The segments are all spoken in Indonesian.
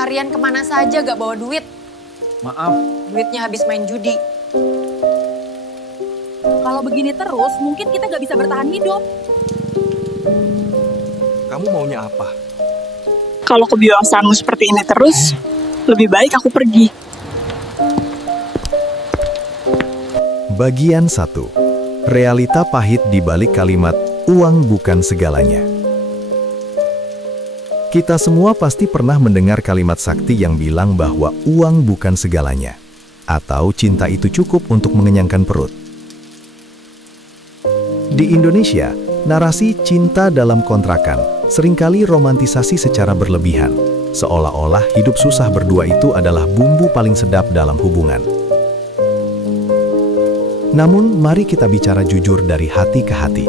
Seharian kemana saja gak bawa duit. Maaf, Duitnya habis main judi. Kalau begini terus, mungkin kita gak bisa bertahan hidup. kamu maunya apa? Kalau kebiasaanmu seperti ini terus, lebih baik aku pergi. Bagian 1. Realita pahit di balik kalimat uang bukan segalanya. Kita semua pasti pernah mendengar kalimat sakti yang bilang bahwa uang bukan segalanya, atau cinta itu cukup untuk mengenyangkan perut. Di Indonesia, narasi cinta dalam kontrakan seringkali romantisasi secara berlebihan, seolah-olah hidup susah berdua itu adalah bumbu paling sedap dalam hubungan. Namun, mari kita bicara jujur dari hati ke hati.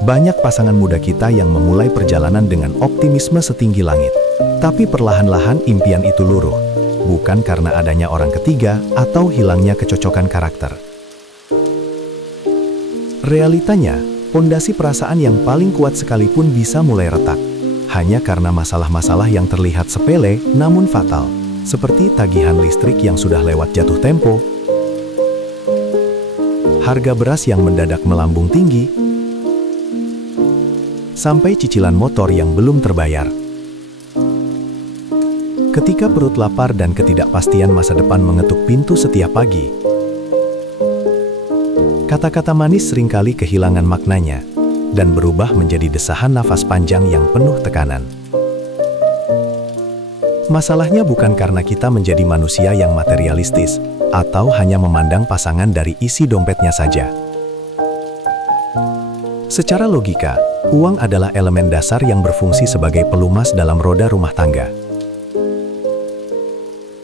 Banyak pasangan muda kita yang memulai perjalanan dengan optimisme setinggi langit. Tapi perlahan-lahan impian itu luruh, bukan karena adanya orang ketiga atau hilangnya kecocokan karakter. Realitanya, pondasi perasaan yang paling kuat sekalipun bisa mulai retak, hanya karena masalah-masalah yang terlihat sepele namun fatal, seperti tagihan listrik yang sudah lewat jatuh tempo, harga beras yang mendadak melambung tinggi, sampai cicilan motor yang belum terbayar. Ketika perut lapar dan ketidakpastian masa depan mengetuk pintu setiap pagi, kata-kata manis seringkali kehilangan maknanya dan berubah menjadi desahan nafas panjang yang penuh tekanan. Masalahnya bukan karena kita menjadi manusia yang materialistis atau hanya memandang pasangan dari isi dompetnya saja. Secara logika, uang adalah elemen dasar yang berfungsi sebagai pelumas dalam roda rumah tangga.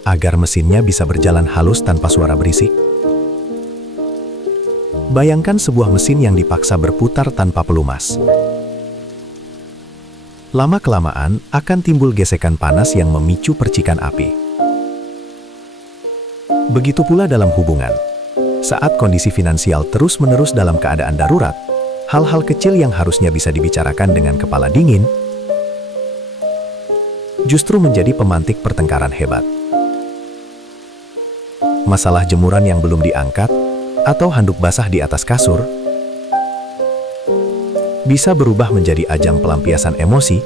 Agar mesinnya bisa berjalan halus tanpa suara berisik. Bayangkan sebuah mesin yang dipaksa berputar tanpa pelumas. Lama-kelamaan akan timbul gesekan panas yang memicu percikan api. Begitu pula dalam hubungan. Saat kondisi finansial terus-menerus dalam keadaan darurat, hal-hal kecil yang harusnya bisa dibicarakan dengan kepala dingin, justru menjadi pemantik pertengkaran hebat. Masalah jemuran yang belum diangkat, atau handuk basah di atas kasur, bisa berubah menjadi ajang pelampiasan emosi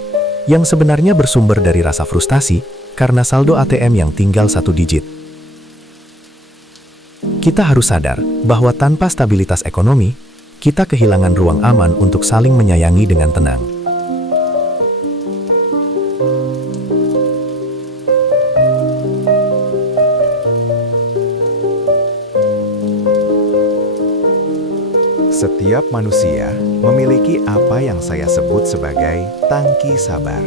yang sebenarnya bersumber dari rasa frustasi karena saldo ATM yang tinggal 1 digit. Kita harus sadar bahwa tanpa stabilitas ekonomi, kita kehilangan ruang aman untuk saling menyayangi dengan tenang. Setiap manusia memiliki apa yang saya sebut sebagai tangki sabar,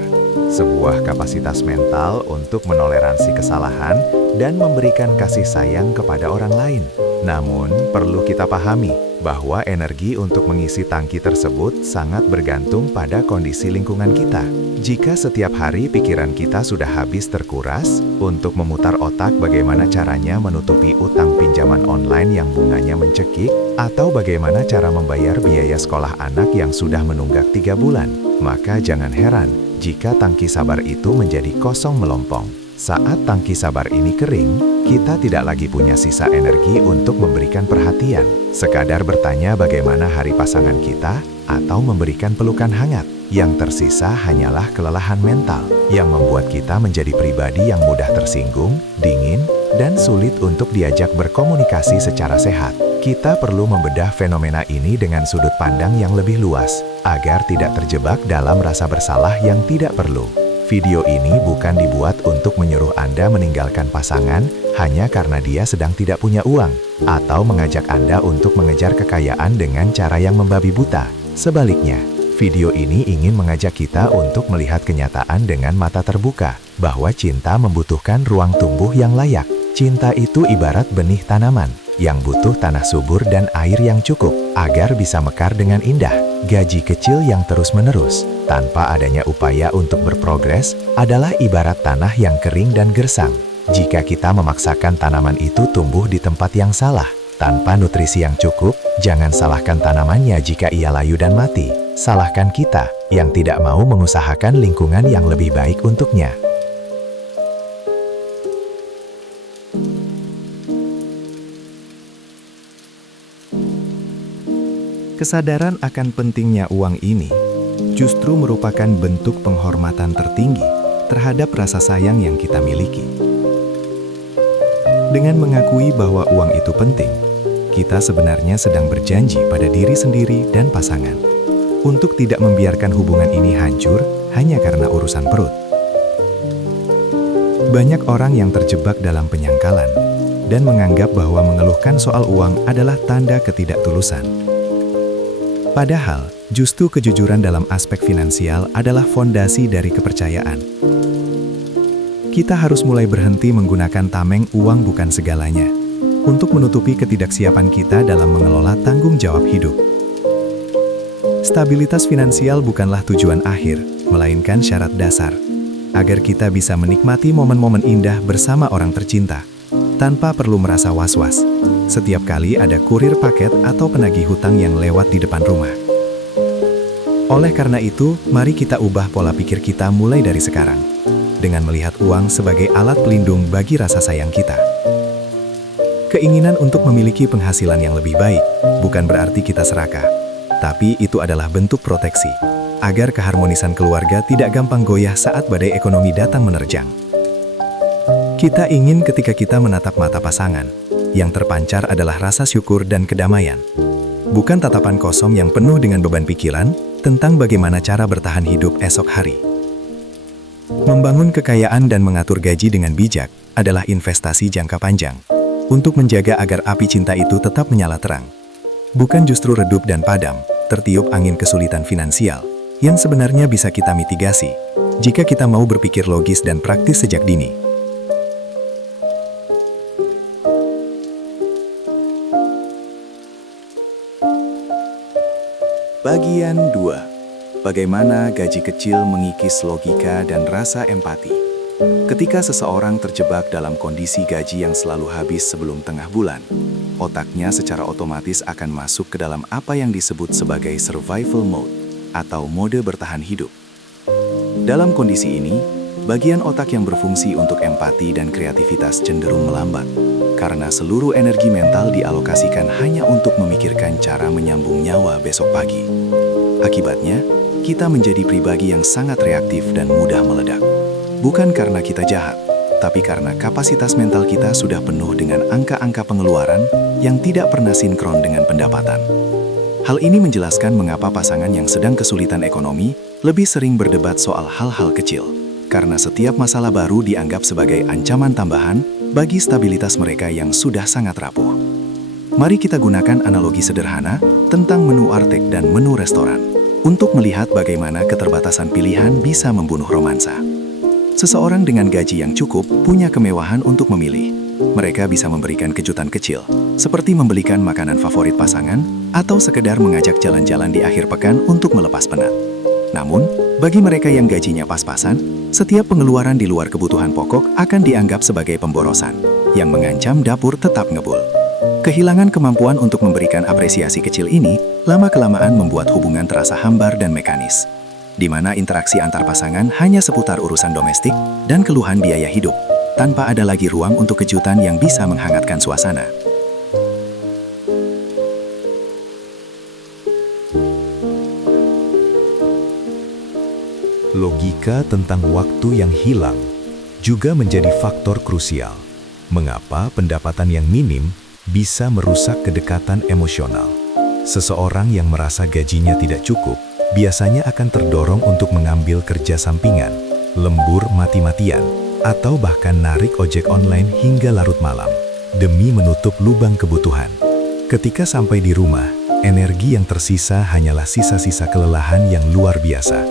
sebuah kapasitas mental untuk menoleransi kesalahan dan memberikan kasih sayang kepada orang lain. Namun, perlu kita pahami bahwa energi untuk mengisi tangki tersebut sangat bergantung pada kondisi lingkungan kita. Jika setiap hari pikiran kita sudah habis terkuras untuk memutar otak bagaimana caranya menutupi utang pinjaman online yang bunganya mencekik, atau bagaimana cara membayar biaya sekolah anak yang sudah menunggak 3 bulan, maka jangan heran jika tangki sabar itu menjadi kosong melompong. Saat tangki sabar ini kering, kita tidak lagi punya sisa energi untuk memberikan perhatian, sekadar bertanya bagaimana hari pasangan kita, atau memberikan pelukan hangat. Yang tersisa hanyalah kelelahan mental, yang membuat kita menjadi pribadi yang mudah tersinggung, dingin, dan sulit untuk diajak berkomunikasi secara sehat. Kita perlu membedah fenomena ini dengan sudut pandang yang lebih luas, agar tidak terjebak dalam rasa bersalah yang tidak perlu. Video ini bukan dibuat untuk menyuruh Anda meninggalkan pasangan hanya karena dia sedang tidak punya uang, atau mengajak Anda untuk mengejar kekayaan dengan cara yang membabi buta. Sebaliknya, video ini ingin mengajak kita untuk melihat kenyataan dengan mata terbuka, bahwa cinta membutuhkan ruang tumbuh yang layak. Cinta itu ibarat benih tanaman, yang butuh tanah subur dan air yang cukup, agar bisa mekar dengan indah. Gaji kecil yang terus-menerus, tanpa adanya upaya untuk berprogres, adalah ibarat tanah yang kering dan gersang. Jika kita memaksakan tanaman itu tumbuh di tempat yang salah, tanpa nutrisi yang cukup, jangan salahkan tanamannya jika ia layu dan mati. Salahkan kita yang tidak mau mengusahakan lingkungan yang lebih baik untuknya. Kesadaran akan pentingnya uang ini justru merupakan bentuk penghormatan tertinggi terhadap rasa sayang yang kita miliki. Dengan mengakui bahwa uang itu penting, kita sebenarnya sedang berjanji pada diri sendiri dan pasangan untuk tidak membiarkan hubungan ini hancur hanya karena urusan perut. Banyak orang yang terjebak dalam penyangkalan dan menganggap bahwa mengeluhkan soal uang adalah tanda ketidaktulusan. Padahal, justru kejujuran dalam aspek finansial adalah fondasi dari kepercayaan. Kita harus mulai berhenti menggunakan tameng uang bukan segalanya untuk menutupi ketidaksiapan kita dalam mengelola tanggung jawab hidup. Stabilitas finansial bukanlah tujuan akhir, melainkan syarat dasar, agar kita bisa menikmati momen-momen indah bersama orang tercinta, tanpa perlu merasa was-was setiap kali ada kurir paket atau penagih hutang yang lewat di depan rumah. Oleh karena itu, mari kita ubah pola pikir kita mulai dari sekarang, dengan melihat uang sebagai alat pelindung bagi rasa sayang kita. Keinginan untuk memiliki penghasilan yang lebih baik bukan berarti kita serakah, tapi itu adalah bentuk proteksi, agar keharmonisan keluarga tidak gampang goyah saat badai ekonomi datang menerjang. Kita ingin ketika kita menatap mata pasangan, yang terpancar adalah rasa syukur dan kedamaian. Bukan tatapan kosong yang penuh dengan beban pikiran tentang bagaimana cara bertahan hidup esok hari. Membangun kekayaan dan mengatur gaji dengan bijak adalah investasi jangka panjang untuk menjaga agar api cinta itu tetap menyala terang. Bukan justru redup dan padam, tertiup angin kesulitan finansial yang sebenarnya bisa kita mitigasi jika kita mau berpikir logis dan praktis sejak dini. Bagian 2. Bagaimana gaji kecil mengikis logika dan rasa empati. Ketika seseorang terjebak dalam kondisi gaji yang selalu habis sebelum tengah bulan, otaknya secara otomatis akan masuk ke dalam apa yang disebut sebagai survival mode atau mode bertahan hidup. Dalam kondisi ini, bagian otak yang berfungsi untuk empati dan kreativitas cenderung melambat, karena seluruh energi mental dialokasikan hanya untuk memikirkan cara menyambung nyawa besok pagi. Akibatnya, kita menjadi pribadi yang sangat reaktif dan mudah meledak. Bukan karena kita jahat, tapi karena kapasitas mental kita sudah penuh dengan angka-angka pengeluaran yang tidak pernah sinkron dengan pendapatan. Hal ini menjelaskan mengapa pasangan yang sedang kesulitan ekonomi lebih sering berdebat soal hal-hal kecil, karena setiap masalah baru dianggap sebagai ancaman tambahan bagi stabilitas mereka yang sudah sangat rapuh. Mari kita gunakan analogi sederhana tentang menu artek dan menu restoran untuk melihat bagaimana keterbatasan pilihan bisa membunuh romansa. Seseorang dengan gaji yang cukup punya kemewahan untuk memilih. Mereka bisa memberikan kejutan kecil, seperti membelikan makanan favorit pasangan atau sekedar mengajak jalan-jalan di akhir pekan untuk melepas penat. Namun, bagi mereka yang gajinya pas-pasan, setiap pengeluaran di luar kebutuhan pokok akan dianggap sebagai pemborosan, yang mengancam dapur tetap ngebul. Kehilangan kemampuan untuk memberikan apresiasi kecil ini, lama-kelamaan membuat hubungan terasa hambar dan mekanis, di mana interaksi antar pasangan hanya seputar urusan domestik dan keluhan biaya hidup, tanpa ada lagi ruang untuk kejutan yang bisa menghangatkan suasana. Logika tentang waktu yang hilang juga menjadi faktor krusial. Mengapa pendapatan yang minim bisa merusak kedekatan emosional? Seseorang yang merasa gajinya tidak cukup biasanya akan terdorong untuk mengambil kerja sampingan, lembur mati-matian, atau bahkan narik ojek online hingga larut malam demi menutup lubang kebutuhan. Ketika sampai di rumah, energi yang tersisa hanyalah sisa-sisa kelelahan yang luar biasa.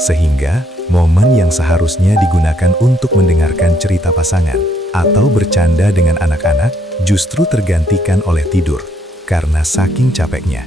Sehingga, momen yang seharusnya digunakan untuk mendengarkan cerita pasangan atau bercanda dengan anak-anak justru tergantikan oleh tidur. Karena saking capeknya,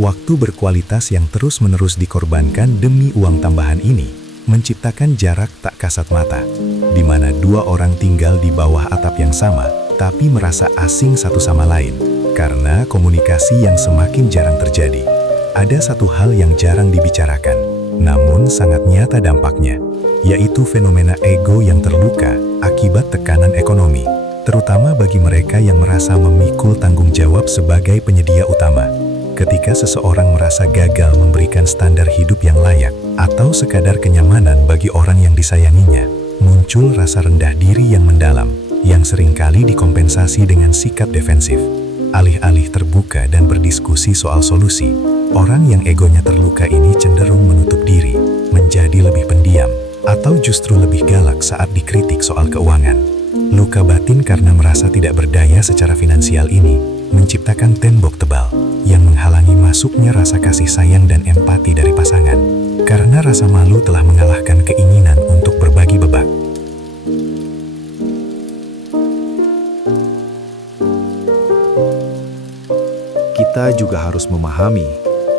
waktu berkualitas yang terus-menerus dikorbankan demi uang tambahan ini menciptakan jarak tak kasat mata, di mana dua orang tinggal di bawah atap yang sama, tapi merasa asing satu sama lain, karena komunikasi yang semakin jarang terjadi. Ada satu hal yang jarang dibicarakan, namun sangat nyata dampaknya, yaitu fenomena ego yang terluka akibat tekanan ekonomi, terutama bagi mereka yang merasa memikul tanggung jawab sebagai penyedia utama. Ketika seseorang merasa gagal memberikan standar hidup yang layak atau sekadar kenyamanan bagi orang yang disayanginya, muncul rasa rendah diri yang mendalam, yang seringkali dikompensasi dengan sikap defensif. Alih-alih terbuka dan berdiskusi soal solusi, orang yang egonya terluka ini cenderung menutup diri, menjadi lebih pendiam, atau justru lebih galak saat dikritik soal keuangan. Luka batin karena merasa tidak berdaya secara finansial ini menciptakan tembok tebal yang menghalangi masuknya rasa kasih sayang dan empati dari pasangan, karena rasa malu telah mengalahkan keinginan untuk berbagi beban. Kita juga harus memahami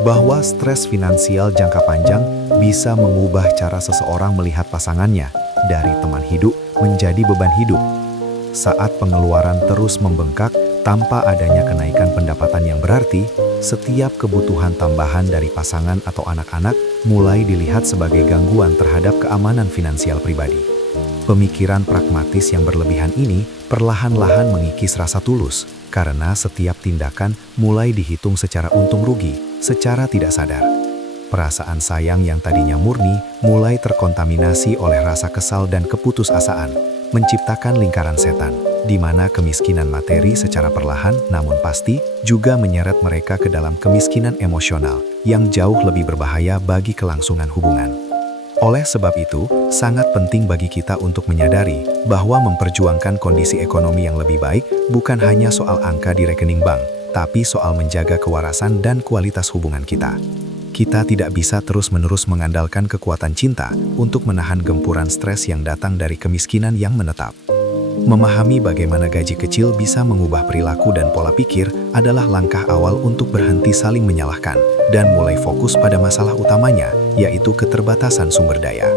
bahwa stres finansial jangka panjang bisa mengubah cara seseorang melihat pasangannya dari teman hidup menjadi beban hidup. Saat pengeluaran terus membengkak tanpa adanya kenaikan pendapatan yang berarti, setiap kebutuhan tambahan dari pasangan atau anak-anak mulai dilihat sebagai gangguan terhadap keamanan finansial pribadi. Pemikiran pragmatis yang berlebihan ini perlahan-lahan mengikis rasa tulus, karena setiap tindakan mulai dihitung secara untung rugi, secara tidak sadar. Perasaan sayang yang tadinya murni mulai terkontaminasi oleh rasa kesal dan keputusasaan, menciptakan lingkaran setan, di mana kemiskinan materi secara perlahan namun pasti juga menyeret mereka ke dalam kemiskinan emosional yang jauh lebih berbahaya bagi kelangsungan hubungan. Oleh sebab itu, sangat penting bagi kita untuk menyadari bahwa memperjuangkan kondisi ekonomi yang lebih baik bukan hanya soal angka di rekening bank, tapi soal menjaga kewarasan dan kualitas hubungan kita. Kita tidak bisa terus-menerus mengandalkan kekuatan cinta untuk menahan gempuran stres yang datang dari kemiskinan yang menetap. Memahami bagaimana gaji kecil bisa mengubah perilaku dan pola pikir adalah langkah awal untuk berhenti saling menyalahkan dan mulai fokus pada masalah utamanya, yaitu keterbatasan sumber daya.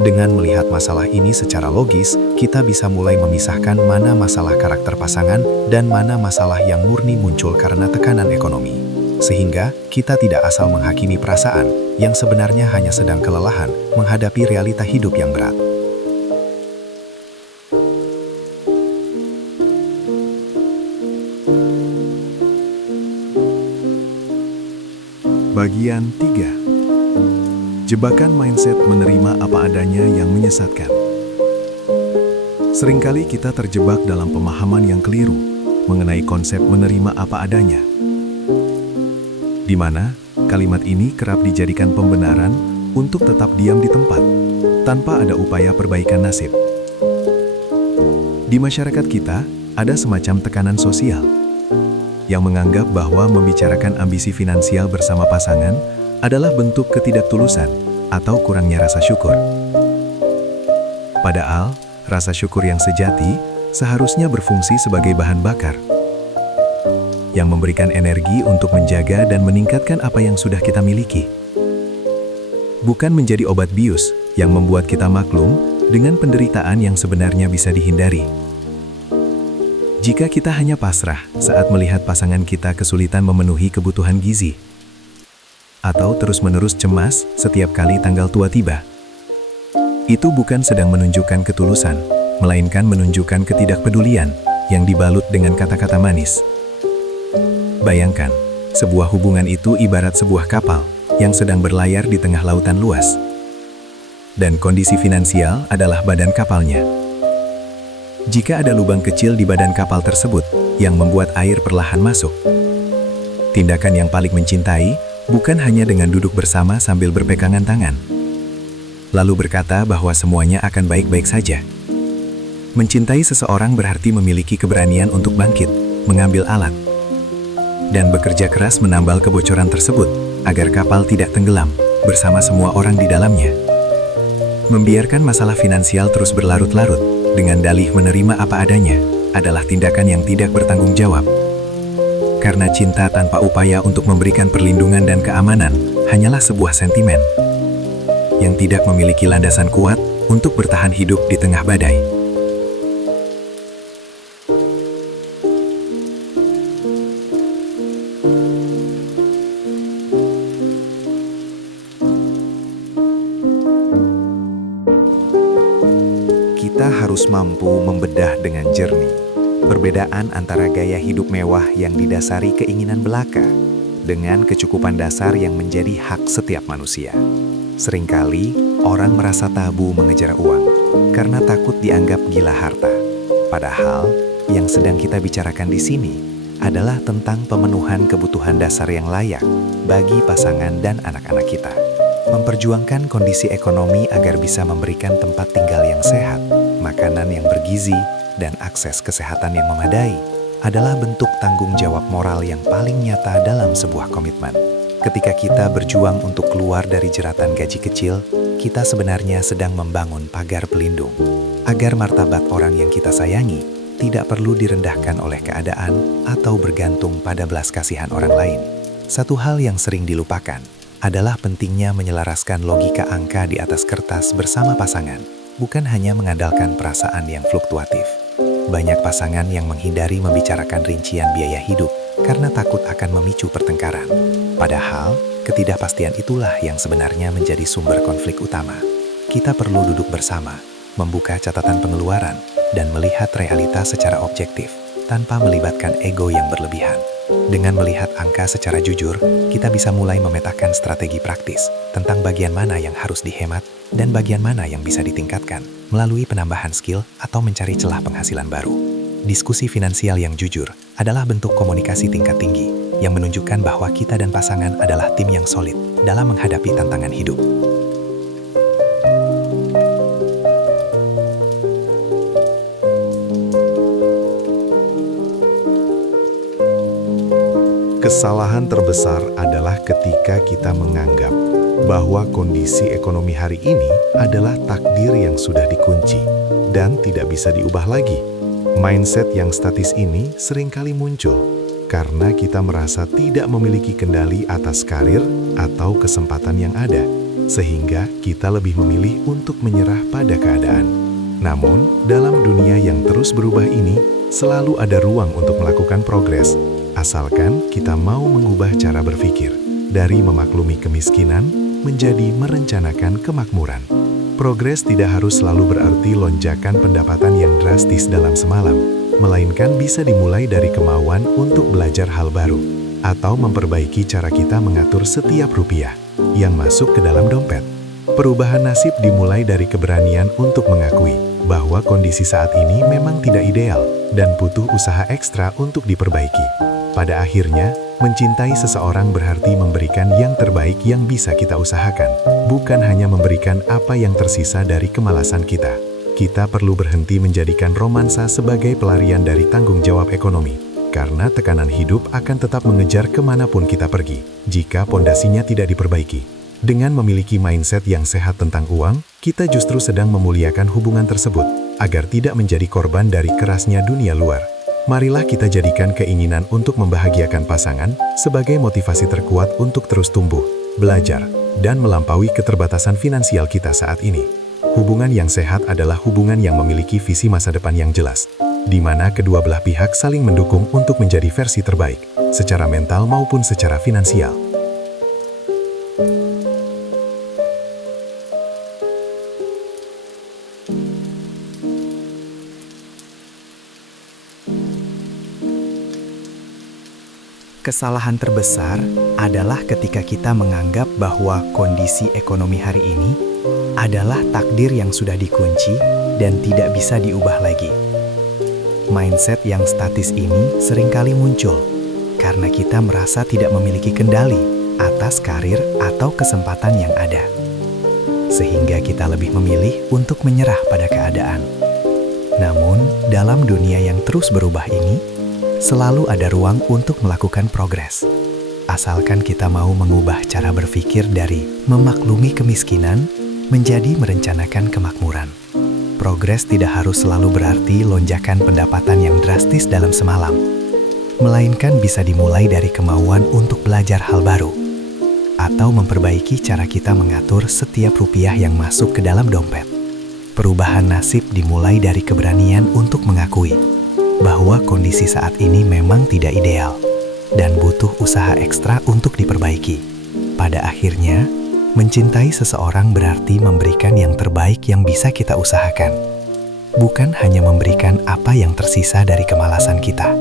Dengan melihat masalah ini secara logis, kita bisa mulai memisahkan mana masalah karakter pasangan dan mana masalah yang murni muncul karena tekanan ekonomi. Sehingga kita tidak asal menghakimi perasaan yang sebenarnya hanya sedang kelelahan menghadapi realita hidup yang berat. Bagian 3. Jebakan mindset menerima apa adanya yang menyesatkan. Seringkali kita terjebak dalam pemahaman yang keliru mengenai konsep menerima apa adanya, di mana kalimat ini kerap dijadikan pembenaran untuk tetap diam di tempat, tanpa ada upaya perbaikan nasib. Di masyarakat kita, ada semacam tekanan sosial yang menganggap bahwa membicarakan ambisi finansial bersama pasangan adalah bentuk ketidaktulusan atau kurangnya rasa syukur. Padahal, rasa syukur yang sejati seharusnya berfungsi sebagai bahan bakar yang memberikan energi untuk menjaga dan meningkatkan apa yang sudah kita miliki. Bukan menjadi obat bius yang membuat kita maklum dengan penderitaan yang sebenarnya bisa dihindari. Jika kita hanya pasrah saat melihat pasangan kita kesulitan memenuhi kebutuhan gizi, atau terus-menerus cemas setiap kali tanggal tua tiba, itu bukan sedang menunjukkan ketulusan, melainkan menunjukkan ketidakpedulian yang dibalut dengan kata-kata manis. Bayangkan, sebuah hubungan itu ibarat sebuah kapal yang sedang berlayar di tengah lautan luas. Dan kondisi finansial adalah badan kapalnya. Jika ada lubang kecil di badan kapal tersebut yang membuat air perlahan masuk, tindakan yang paling mencintai bukan hanya dengan duduk bersama sambil berpegangan tangan, lalu berkata bahwa semuanya akan baik-baik saja. Mencintai seseorang berarti memiliki keberanian untuk bangkit, mengambil alat, dan bekerja keras menambal kebocoran tersebut agar kapal tidak tenggelam bersama semua orang di dalamnya. Membiarkan masalah finansial terus berlarut-larut dengan dalih menerima apa adanya adalah tindakan yang tidak bertanggung jawab. Karena cinta tanpa upaya untuk memberikan perlindungan dan keamanan hanyalah sebuah sentimen yang tidak memiliki landasan kuat untuk bertahan hidup di tengah badai. kita harus mampu membedah dengan jernih perbedaan antara gaya hidup mewah yang didasari keinginan belaka dengan kecukupan dasar yang menjadi hak setiap manusia. Seringkali orang merasa tabu mengejar uang karena takut dianggap gila harta. Padahal yang sedang kita bicarakan di sini adalah tentang pemenuhan kebutuhan dasar yang layak bagi pasangan dan anak-anak kita. Memperjuangkan kondisi ekonomi agar bisa memberikan tempat tinggal yang sehat, makanan yang bergizi, dan akses kesehatan yang memadai adalah bentuk tanggung jawab moral yang paling nyata dalam sebuah komitmen. Ketika kita berjuang untuk keluar dari jeratan gaji kecil, kita sebenarnya sedang membangun pagar pelindung agar martabat orang yang kita sayangi tidak perlu direndahkan oleh keadaan atau bergantung pada belas kasihan orang lain. Satu hal yang sering dilupakan adalah pentingnya menyelaraskan logika angka di atas kertas bersama pasangan, bukan hanya mengandalkan perasaan yang fluktuatif. Banyak pasangan yang menghindari membicarakan rincian biaya hidup karena takut akan memicu pertengkaran. Padahal, ketidakpastian itulah yang sebenarnya menjadi sumber konflik utama. Kita perlu duduk bersama, membuka catatan pengeluaran, dan melihat realitas secara objektif, tanpa melibatkan ego yang berlebihan. Dengan melihat angka secara jujur, kita bisa mulai memetakan strategi praktis tentang bagian mana yang harus dihemat dan bagian mana yang bisa ditingkatkan melalui penambahan skill atau mencari celah penghasilan baru. Diskusi finansial yang jujur adalah bentuk komunikasi tingkat tinggi yang menunjukkan bahwa kita dan pasangan adalah tim yang solid dalam menghadapi tantangan hidup. Kesalahan terbesar adalah ketika kita menganggap bahwa kondisi ekonomi hari ini adalah takdir yang sudah dikunci dan tidak bisa diubah lagi. Mindset yang statis ini seringkali muncul karena kita merasa tidak memiliki kendali atas karir atau kesempatan yang ada, sehingga kita lebih memilih untuk menyerah pada keadaan. Namun, dalam dunia yang terus berubah ini, selalu ada ruang untuk melakukan progres, asalkan kita mau mengubah cara berpikir dari memaklumi kemiskinan menjadi merencanakan kemakmuran. Progres tidak harus selalu berarti lonjakan pendapatan yang drastis dalam semalam, melainkan bisa dimulai dari kemauan untuk belajar hal baru atau memperbaiki cara kita mengatur setiap rupiah yang masuk ke dalam dompet. Perubahan nasib dimulai dari keberanian untuk mengakui bahwa kondisi saat ini memang tidak ideal dan butuh usaha ekstra untuk diperbaiki. Pada akhirnya, mencintai seseorang berarti memberikan yang terbaik yang bisa kita usahakan, bukan hanya memberikan apa yang tersisa dari kemalasan kita. Kita perlu berhenti menjadikan romansa sebagai pelarian dari tanggung jawab ekonomi, karena tekanan hidup akan tetap mengejar kemanapun kita pergi, jika pondasinya tidak diperbaiki. Dengan memiliki mindset yang sehat tentang uang, kita justru sedang memuliakan hubungan tersebut, agar tidak menjadi korban dari kerasnya dunia luar. Marilah kita jadikan keinginan untuk membahagiakan pasangan sebagai motivasi terkuat untuk terus tumbuh, belajar, dan melampaui keterbatasan finansial kita saat ini. Hubungan yang sehat adalah hubungan yang memiliki visi masa depan yang jelas, di mana kedua belah pihak saling mendukung untuk menjadi versi terbaik, secara mental maupun secara finansial. Kesalahan terbesar adalah ketika kita menganggap bahwa kondisi ekonomi hari ini adalah takdir yang sudah dikunci dan tidak bisa diubah lagi. Mindset yang statis ini seringkali muncul karena kita merasa tidak memiliki kendali atas karir atau kesempatan yang ada, sehingga kita lebih memilih untuk menyerah pada keadaan. Namun, dalam dunia yang terus berubah ini, selalu ada ruang untuk melakukan progres. Asalkan kita mau mengubah cara berpikir dari memaklumi kemiskinan menjadi merencanakan kemakmuran. Progres tidak harus selalu berarti lonjakan pendapatan yang drastis dalam semalam, melainkan bisa dimulai dari kemauan untuk belajar hal baru, atau memperbaiki cara kita mengatur setiap rupiah yang masuk ke dalam dompet. Perubahan nasib dimulai dari keberanian untuk mengakui bahwa kondisi saat ini memang tidak ideal dan butuh usaha ekstra untuk diperbaiki. Pada akhirnya, mencintai seseorang berarti memberikan yang terbaik yang bisa kita usahakan, bukan hanya memberikan apa yang tersisa dari kemalasan kita.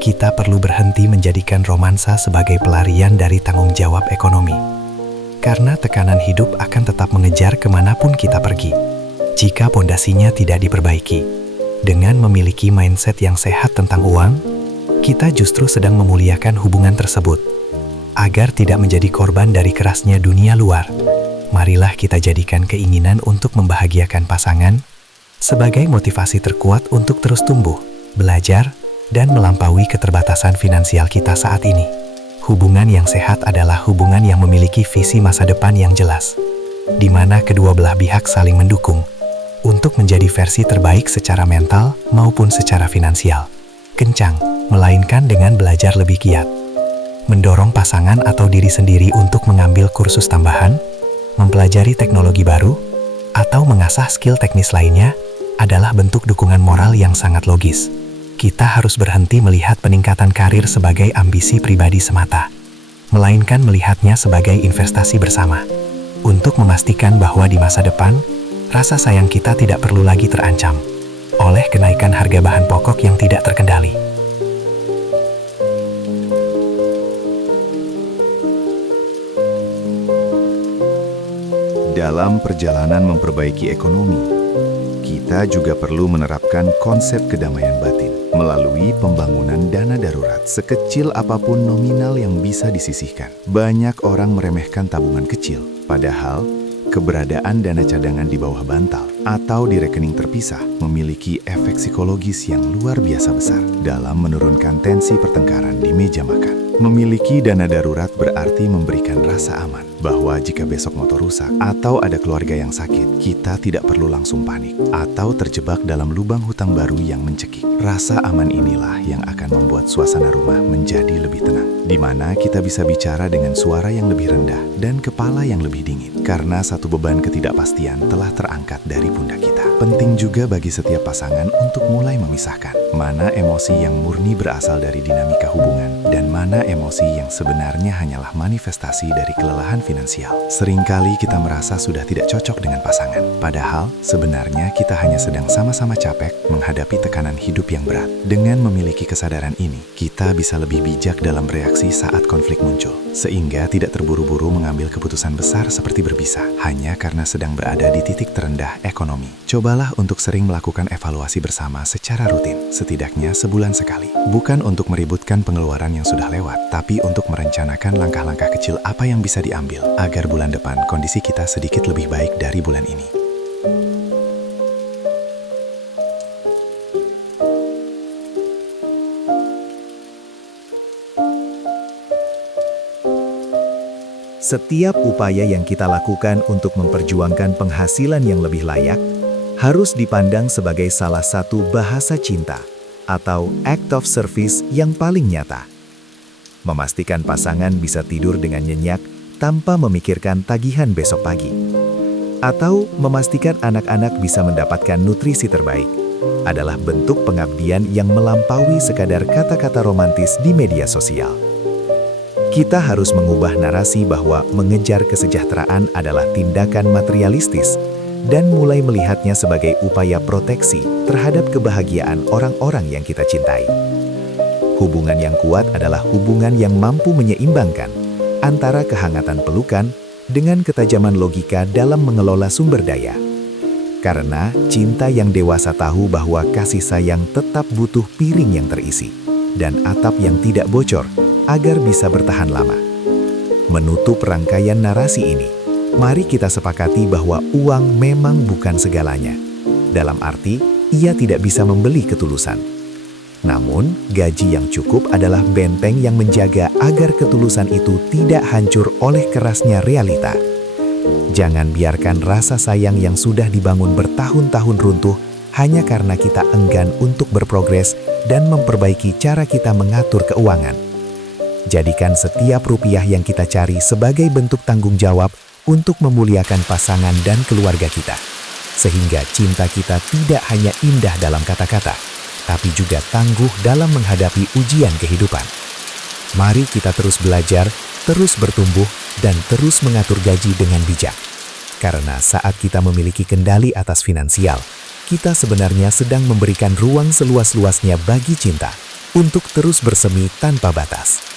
Kita perlu berhenti menjadikan romansa sebagai pelarian dari tanggung jawab ekonomi. Karena tekanan hidup akan tetap mengejar kemanapun kita pergi, jika pondasinya tidak diperbaiki. Dengan memiliki mindset yang sehat tentang uang, kita justru sedang memuliakan hubungan tersebut. Agar tidak menjadi korban dari kerasnya dunia luar, marilah kita jadikan keinginan untuk membahagiakan pasangan sebagai motivasi terkuat untuk terus tumbuh, belajar, dan melampaui keterbatasan finansial kita saat ini. Hubungan yang sehat adalah hubungan yang memiliki visi masa depan yang jelas, di mana kedua belah pihak saling mendukung untuk menjadi versi terbaik secara mental maupun secara finansial. Kencang, melainkan dengan belajar lebih giat. Mendorong pasangan atau diri sendiri untuk mengambil kursus tambahan, mempelajari teknologi baru, atau mengasah skill teknis lainnya adalah bentuk dukungan moral yang sangat logis. Kita harus berhenti melihat peningkatan karir sebagai ambisi pribadi semata, melainkan melihatnya sebagai investasi bersama, untuk memastikan bahwa di masa depan, rasa sayang kita tidak perlu lagi terancam oleh kenaikan harga bahan pokok yang tidak terkendali. Dalam perjalanan memperbaiki ekonomi, kita juga perlu menerapkan konsep kedamaian batin melalui pembangunan dana darurat. Sekecil apapun nominal yang bisa disisihkan. Banyak orang meremehkan tabungan kecil, padahal keberadaan dana cadangan di bawah bantal atau di rekening terpisah memiliki efek psikologis yang luar biasa besar dalam menurunkan tensi pertengkaran di meja makan. Memiliki dana darurat berarti memberikan rasa aman bahwa jika besok motor rusak atau ada keluarga yang sakit, kita tidak perlu langsung panik atau terjebak dalam lubang hutang baru yang mencekik. Rasa aman inilah yang akan membuat suasana rumah menjadi lebih tenang, di mana kita bisa bicara dengan suara yang lebih rendah dan kepala yang lebih dingin, karena satu beban ketidakpastian telah terangkat dari pundak kita. Penting juga bagi setiap pasangan untuk mulai memisahkan mana emosi yang murni berasal dari dinamika hubungan dan mana emosi yang sebenarnya hanyalah manifestasi dari kelelahan finansial. Seringkali kita merasa sudah tidak cocok dengan pasangan, padahal sebenarnya kita hanya sedang sama-sama capek menghadapi tekanan hidup yang berat. Dengan memiliki kesadaran ini, kita bisa lebih bijak dalam reaksi saat konflik muncul, sehingga tidak terburu-buru mengambil keputusan besar seperti berpisah hanya karena sedang berada di titik terendah ekonomi. Cobalah untuk sering melakukan evaluasi bersama secara rutin, setidaknya sebulan sekali. Bukan untuk meributkan pengeluaran yang sudah lewat, tapi untuk merencanakan langkah-langkah kecil apa yang bisa diambil agar bulan depan kondisi kita sedikit lebih baik dari bulan ini. Setiap upaya yang kita lakukan untuk memperjuangkan penghasilan yang lebih layak harus dipandang sebagai salah satu bahasa cinta atau act of service yang paling nyata. Memastikan pasangan bisa tidur dengan nyenyak tanpa memikirkan tagihan besok pagi, atau memastikan anak-anak bisa mendapatkan nutrisi terbaik adalah bentuk pengabdian yang melampaui sekadar kata-kata romantis di media sosial. Kita harus mengubah narasi bahwa mengejar kesejahteraan adalah tindakan materialistis dan mulai melihatnya sebagai upaya proteksi terhadap kebahagiaan orang-orang yang kita cintai. Hubungan yang kuat adalah hubungan yang mampu menyeimbangkan antara kehangatan pelukan dengan ketajaman logika dalam mengelola sumber daya. Karena cinta yang dewasa tahu bahwa kasih sayang tetap butuh piring yang terisi dan atap yang tidak bocor agar bisa bertahan lama. Menutup rangkaian narasi ini, mari kita sepakati bahwa uang memang bukan segalanya. Dalam arti, ia tidak bisa membeli ketulusan. Namun, gaji yang cukup adalah benteng yang menjaga agar ketulusan itu tidak hancur oleh kerasnya realita. Jangan biarkan rasa sayang yang sudah dibangun bertahun-tahun runtuh hanya karena kita enggan untuk berprogres dan memperbaiki cara kita mengatur keuangan. Jadikan setiap rupiah yang kita cari sebagai bentuk tanggung jawab untuk memuliakan pasangan dan keluarga kita. Sehingga cinta kita tidak hanya indah dalam kata-kata, tapi juga tangguh dalam menghadapi ujian kehidupan. Mari kita terus belajar, terus bertumbuh, dan terus mengatur gaji dengan bijak. Karena saat kita memiliki kendali atas finansial, kita sebenarnya sedang memberikan ruang seluas-luasnya bagi cinta untuk terus bersemi tanpa batas.